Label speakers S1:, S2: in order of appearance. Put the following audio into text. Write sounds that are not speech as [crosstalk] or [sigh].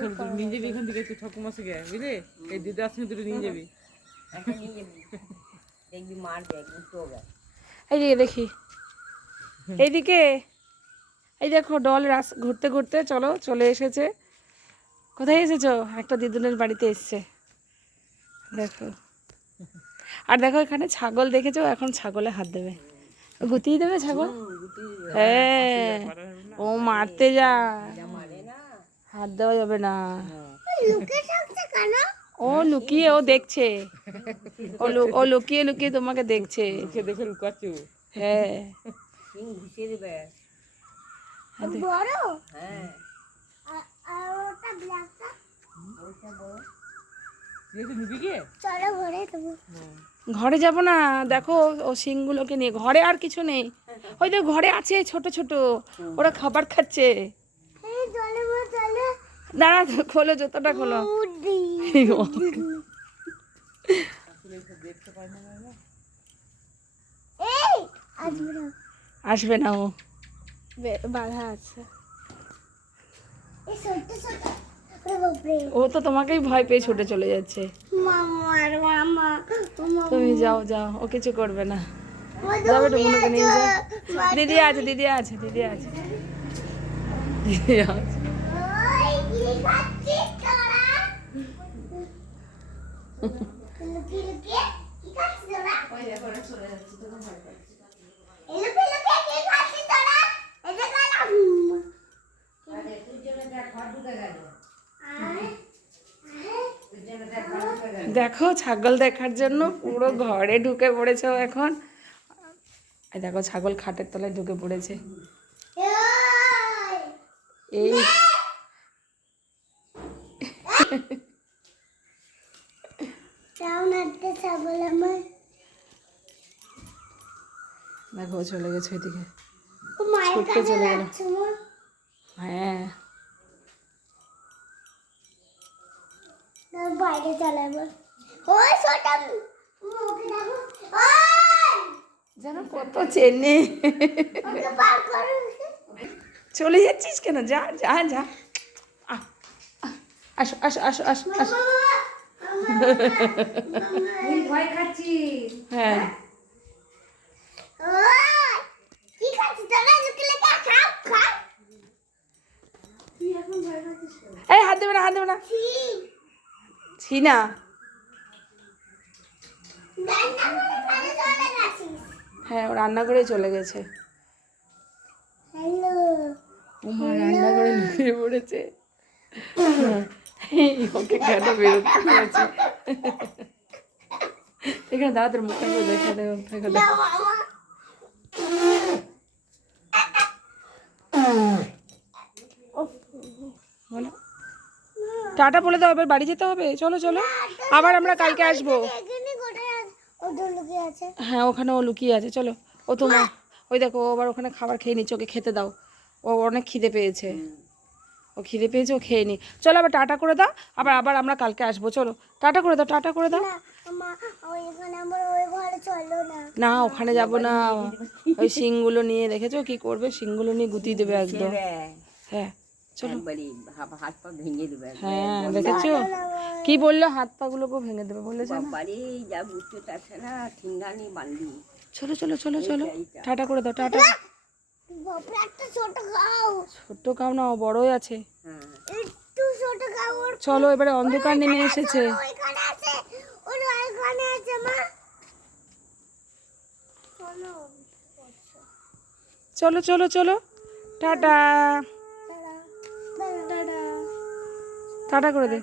S1: ছোট নিয়ে যাবি এখান থেকে তুই ঠাকুমার থেকে বুঝলি? এই দুটো নিয়ে যাবি?
S2: দেখবি একদম তো
S3: দেখি। এইদিকে। এই দেখো ডল রাস ঘুরতে ঘুরতে চলো চলে এসেছে। কোথায় এসেছ? একটা দিদুনের বাড়িতে এসছে। দেখো। আর দেখো এখানে ছাগল দেখেছ? এখন ছাগলে হাত দেবে। গুতিয়ে দেবে ছাগল? হ্যাঁ। ও মারতে যায়। হাত দেওয়া যাবে না। ও লুকিয়ে ও দেখছে। ও ও লুকিয়ে লুকিয়ে তোমাকে দেখছে।
S1: দেখে লুকাচ্ছ।
S3: হ্যাঁ।
S2: ঘুষিয়ে দেবে।
S4: বড়?
S2: হ্যাঁ।
S4: আর ওটা ব্ল্যাকটা
S2: বড়
S4: ঘরে
S3: যাব না। দেখো ও শিংগুলোকে নিয়ে ঘরে আর কিছু নেই। ওই তো ঘরে আছে ছোট ছোট। ওরা খাবার খাচ্ছে। দাঁড়া খোলো জুতোটা খোলো।
S4: আসবে না।
S3: ও। বাধা আছে। ও তো তোমাকেই ভয় পেয়ে ছুটে চলে যাচ্ছে। তুমি যাও যাও ও কিছু করবে না। যাবে টুকুনুকে নিয়ে যাও। দিদি আছে দিদি আছে দিদি আছে। দিদি আছে। দেখো ছাগল দেখার জন্য পুরো ঘরে ঢুকে পড়েছে এখন। এই দেখো ছাগল খাটের তলায় ঢুকে পড়েছে।
S4: এই
S3: এই
S4: যাও না ছাগল আমার
S3: দেখো চলে গেছে ওইদিকে। ছুটতে চলে গেল। হ্যাঁ।
S4: বাইরে চালাবো ওই ছোটা মুখে দেখো। ওই!
S3: যেন কত চেনে। চলে যাচ্ছিস কেন? যা যা যা। আসো আসো আসো আসো আসো।
S2: ভয় খাচ্ছিস।
S3: হ্যাঁ। এই হাত দেবে না হাত দেবে না।
S4: ছি।
S3: না
S4: রান্না করে খাবে চলে গেছিস
S3: হ্যাঁ ও রান্না করে চলে গেছে।
S4: হ্যালো।
S3: ও মা রান্না করে লুকিয়ে পড়েছে। [laughs] ওকে কেন বেরোতে হয়েছে এখানে দাঁড়া তোর মুখটা দেখা দে দেখা দে
S4: দাও মামা
S3: বলো টাটা বলে দাও এবার বাড়ি যেতে হবে চলো চলো আবার আমরা কালকে আসব হ্যাঁ ওখানে ও লুকিয়ে আছে চলো ও তোমার ওই দেখো আবার ওখানে খাবার খেয়ে নিচ্ছে ওকে খেতে দাও ও অনেক খিদে পেয়েছে ও খিদে পেয়েছে ও খেয়ে নি। চলো আবার টাটা করে দাও আবার আবার আমরা কালকে আসব চলো। টাটা করে দাও টাটা করে দাও।
S4: না মা ওই এখানে আমার ওই ঘরে চলো না।
S3: না ওখানে যাব না। ওই শিংগুলো নিয়ে দেখেছ কি করবে? শিংগুলো নিয়ে গুতিয়ে দেবে একদম। হ্যাঁ চলো।
S2: হাত পা ভেঙে দেবে
S3: হ্যাঁ দেখেছ? কি বলল? হাত পাগুলোকে ভেঙে দেবে বলেছে চলো চলো চলো চলো। টাটা করে দাও টাটা।
S4: ছোট
S3: কাউ না ও বড়ই আছে। চলো এবারে অন্ধকার নেমে এসেছে।
S4: চলো।
S3: চলো চলো
S4: টাটা।
S3: টাটা করে দে।